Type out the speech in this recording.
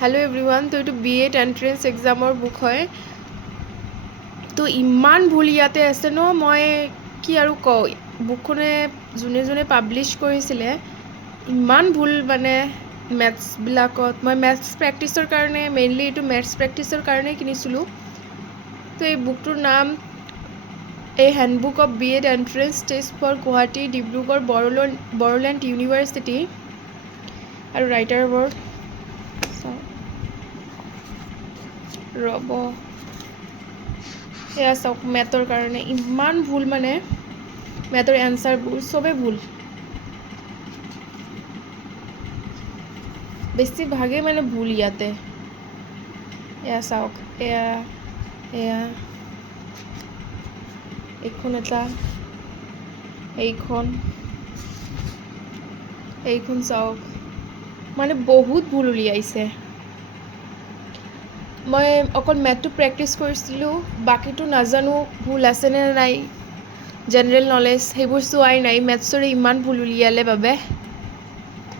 Hello' everyone, তো এইটো BEd entrance এক্সামৰ book হয়। তো ইমান ভুল ইয়াতে আছে ন, মই কি আৰু কওঁ। বুকখনে যোনে পাব্লিছ কৰিছিলে ইমান ভুল মানে মেথছবিলাকত। মই মেথছ প্ৰেক্টিচৰ কাৰণে মেইনলি এইটো মেথছ প্ৰেক্টিচৰ কাৰণে কিনিছিলোঁ। তো এই বুকটোৰ নাম handbook of BEd entrance test for Guwahati Dibrugarh Bodoland university. আৰু ৰাইটাৰবোৰ ৰ'ব, এয়া চাওক। মেথৰ কাৰণে ইমান ভুল, মানে মেথৰ এনচাৰবোৰ চবেই ভুল, বেছিভাগেই মানে ভুল ইয়াতে। এয়া চাওক, এয়া এইখন এটা, এইখন চাওক, মানে বহুত ভুল উলিয়াইছে। মই অকল মেথটো প্ৰেক্টিচ কৰিছিলোঁ, বাকীটো নাজানো ভুল আছেনে নাই। জেনেৰেল নলেজ সেইবোৰ চোৱাই নাই, মেথছৰে ইমান ভুল উলিয়ালে বাবে।